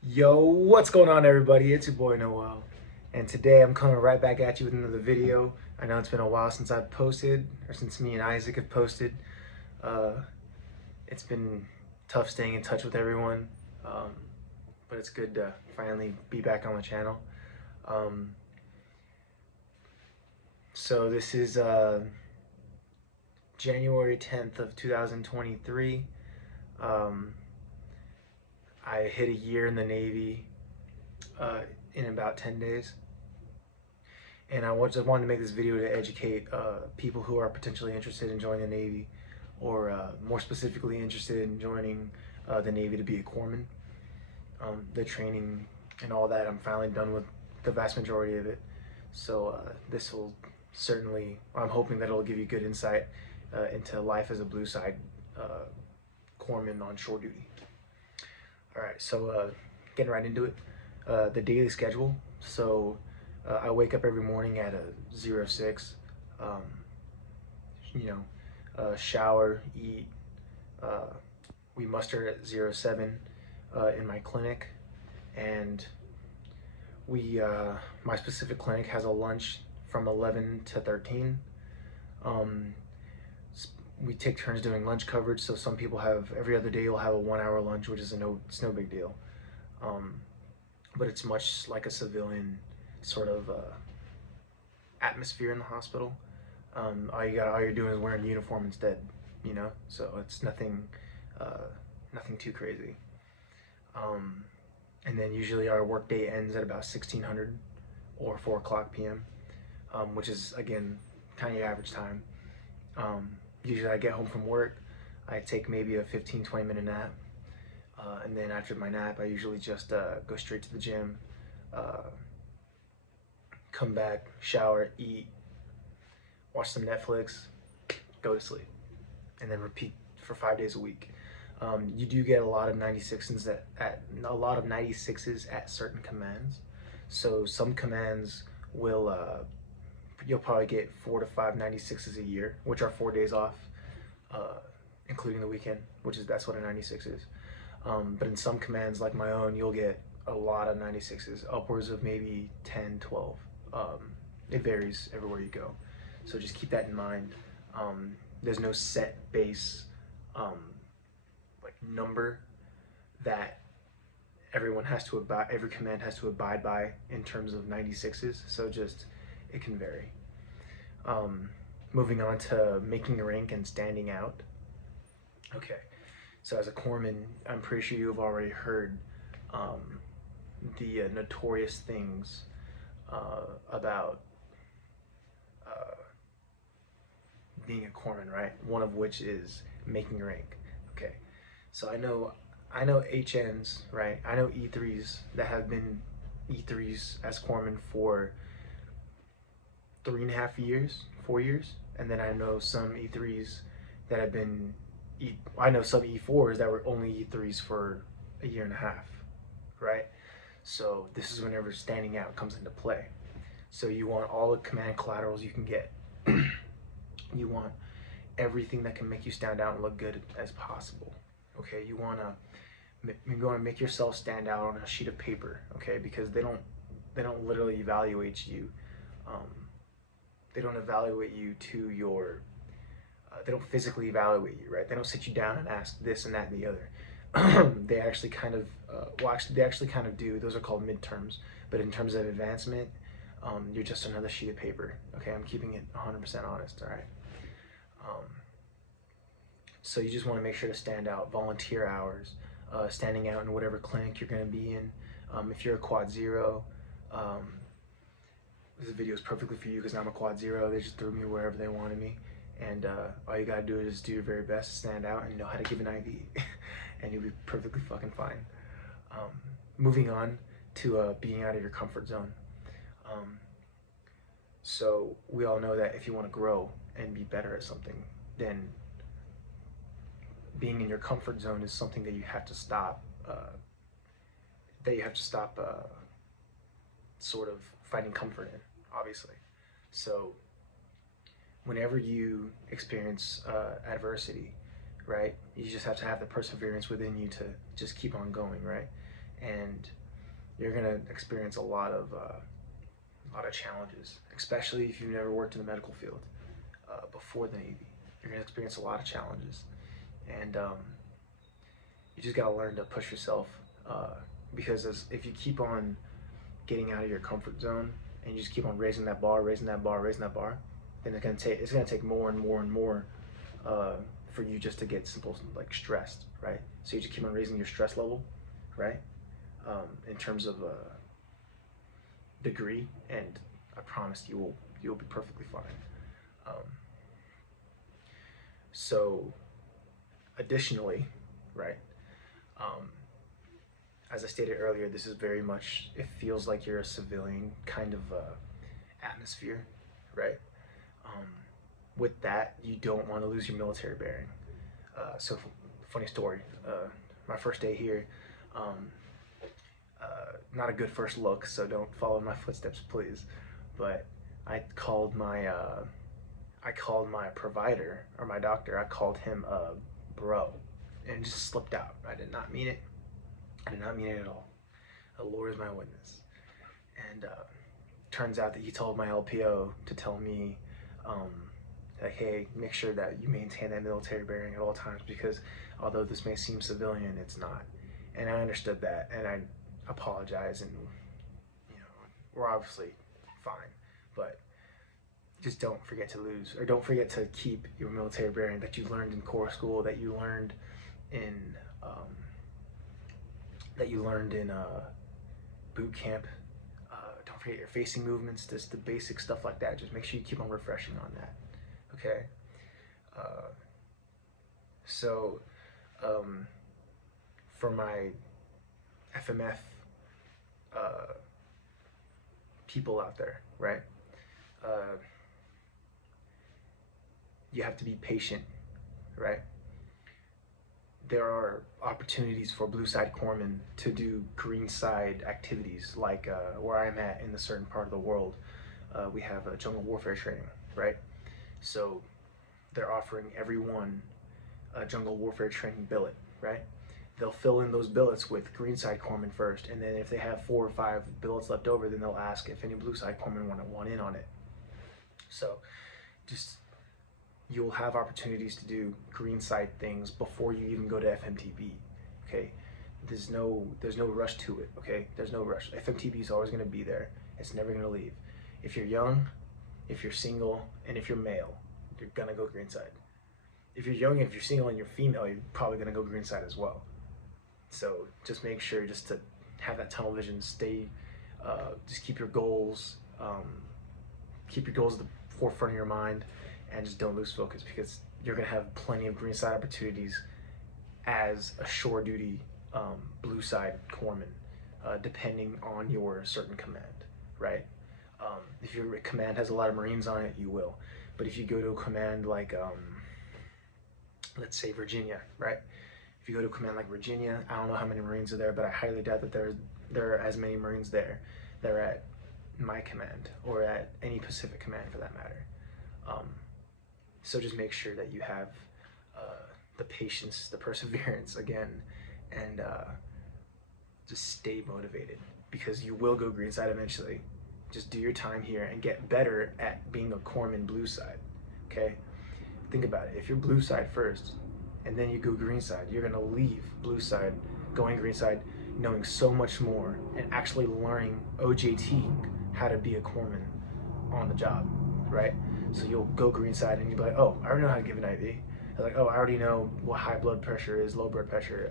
Yo, what's going on, everybody? It's your boy Noel, and today I'm coming right back at you with another video. I know it's been a while since I've posted, or since me and Isaac have posted. Uh, it's been tough staying in touch with everyone, um, but it's good to finally be back on the channel. Um, so this is January 10th of 2023. Um, I hit a year in the Navy in about 10 days. And I just wanted to make this video to educate people who are potentially interested in joining the Navy, or more specifically interested in joining the Navy to be a corpsman. The training and all that, I'm finally done with the vast majority of it. So this will certainly, I'm hoping that it'll give you good insight into life as a blue side corpsman on shore duty. All right, so getting right into it, the daily schedule. So I wake up every morning at 06, um, shower, eat. We muster at 07 in my clinic, and my specific clinic has a lunch from 11 to 13. We take turns doing lunch coverage, so some people have, every other day you'll have a 1 hour lunch, which is it's no big deal. But it's much like a civilian sort of atmosphere in the hospital. All you're doing is wearing a uniform instead, so it's nothing too crazy. And then usually our work day ends at about 1600 or 4 o'clock p.m., which is, again, kind of your average time. Usually I get home from work, I take maybe a 15-20 minute nap, and then after my nap I usually just go straight to the gym, come back, shower, eat, watch some Netflix, go to sleep, and then repeat for 5 days a week. You do get a lot of 96s at certain commands. So some commands will you'll probably get 4 to 5 96s a year, which are 4 days off, including the weekend, that's what a 96 is. But in some commands like my own, you'll get a lot of 96s, upwards of maybe 10, 12. It varies everywhere you go. So just keep that in mind. There's no set base like number that every command has to abide by in terms of 96s. So just, it can vary. Moving on to making rank and standing out. Okay, so as a corpsman, I'm pretty sure you've already heard the notorious things about being a corpsman, right? One of which is making rank. Okay, so I know HNs, right? I know E3s that have been E3s as corpsmen for 3.5 years, 4 years, and then I know some E3s that have been I know some E4s that were only E3s for a year and a half, right? So this is whenever standing out comes into play. So you want all the command collaterals you can get. You want everything that can make you stand out and look good as possible. Okay, you want to make yourself stand out on a sheet of paper. Okay, because they don't literally evaluate you. They don't evaluate you to your. They don't physically evaluate you, right? They don't sit you down and ask this and that and the other. They actually kind of, they actually kind of do. Those are called midterms. But in terms of advancement, you're just another sheet of paper. Okay, I'm keeping it 100% honest. All right. So you just want to make sure to stand out. Volunteer hours, standing out in whatever clinic you're going to be in. If you're a quad zero, this video is perfectly for you because I'm a quad zero. They just threw me wherever they wanted me. And all you gotta do is do your very best to stand out and know how to give an IV, and you'll be perfectly fucking fine. Moving on to being out of your comfort zone. So we all know that if you want to grow and be better at something, then being in your comfort zone is something that you have to stop. Sort of finding comfort in, obviously. So whenever you experience adversity, right, you just have to have the perseverance within you to just keep on going, right? and you're gonna experience a lot of challenges, especially if you've never worked in the medical field before the Navy. You're gonna experience a lot of challenges, and you just gotta learn to push yourself, because if you keep on getting out of your comfort zone and you just keep on raising that bar, then it's gonna take more and more and more for you just to get simple, like, stressed, right? So you just keep on raising your stress level, right? In terms of degree, and I promise you'll be perfectly fine. So additionally, right, as I stated earlier, this is very much, it feels like you're a civilian kind of atmosphere, right? With that, you don't want to lose your military bearing. So funny story, my first day here, not a good first look, so don't follow my footsteps, please. But I called my provider, or my doctor, I called him bro, and just slipped out. I did not mean it. I did not mean it at all. The Lord is my witness. And turns out that he told my LPO to tell me, like, hey, make sure that you maintain that military bearing at all times, because although this may seem civilian, it's not. And I understood that, and I apologize, and we're obviously fine, but just don't forget to don't forget to keep your military bearing that you learned in Corps school, that you learned in boot camp. Don't forget your facing movements, just the basic stuff like that. Just make sure you keep on refreshing on that, okay? So for my FMF people out there, right? You have to be patient, right? There are opportunities for blue side corpsmen to do green side activities, like where I'm at in a certain part of the world. We have a jungle warfare training, right? So they're offering everyone a jungle warfare training billet, right? They'll fill in those billets with green side corpsmen first, and then if they have 4 or 5 billets left over, then they'll ask if any blue side corpsmen want in on it. So just, you'll have opportunities to do green side things before you even go to FMTB, okay? There's no rush to it, okay? There's no rush. FMTB is always gonna be there. It's never gonna leave. If you're young, if you're single, and if you're male, you're gonna go green side. If you're young, if you're single, and you're female, you're probably gonna go green side as well. So just make sure just to have that tunnel vision, just keep your goals at the forefront of your mind, and just don't lose focus, because you're gonna have plenty of green side opportunities as a shore duty blue side corpsman, depending on your certain command, right? If your command has a lot of Marines on it, you will. But if you go to a command like, let's say Virginia, right? If you go to a command like Virginia, I don't know how many Marines are there, but I highly doubt that there are as many Marines there that are at my command, or at any Pacific command for that matter. So just make sure that you have the patience, the perseverance again, and just stay motivated, because you will go green side eventually. Just do your time here and get better at being a corpsman blue side, okay? Think about it. If you're blue side first, and then you go green side, you're gonna leave blue side, going green side, knowing so much more, and actually learning OJTing how to be a corpsman on the job, right? So you'll go green side and you'll be like, oh, I already know how to give an IV. Like, oh, I already know what high blood pressure is, low blood pressure.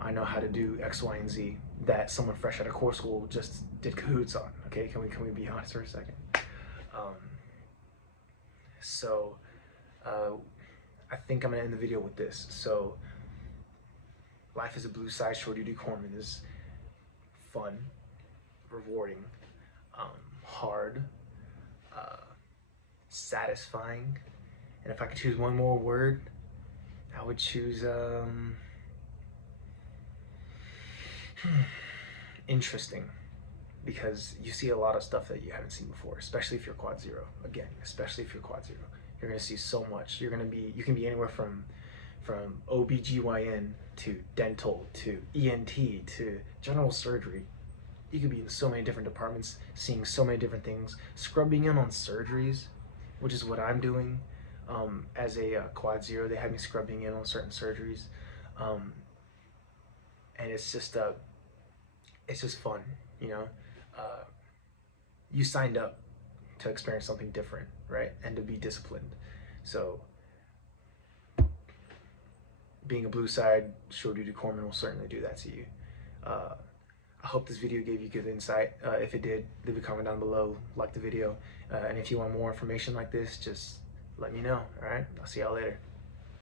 I know how to do X, Y, and Z that someone fresh out of Corps school just did cahoots on. Okay, can we be honest for a second? I think I'm gonna end the video with this. So, life as a blue side shore duty corpsman is fun, rewarding, hard, satisfying, and if I could choose one more word, I would choose interesting, because you see a lot of stuff that you haven't seen before, especially if you're quad zero. Again, especially if you're quad zero, you're gonna see so much. You can be anywhere from from OBGYN to dental to ENT to general surgery. You could be in so many different departments, seeing so many different things, scrubbing in on surgeries, which is what I'm doing. As a quad zero, they had me scrubbing in on certain surgeries, and it's just fun, you know. You signed up to experience something different, right, and to be disciplined. So being a blue side shore duty corpsman will certainly do that to you. I hope this video gave you good insight. If it did, leave a comment down below, like the video, and if you want more information like this, just let me know. All right, I'll see y'all later.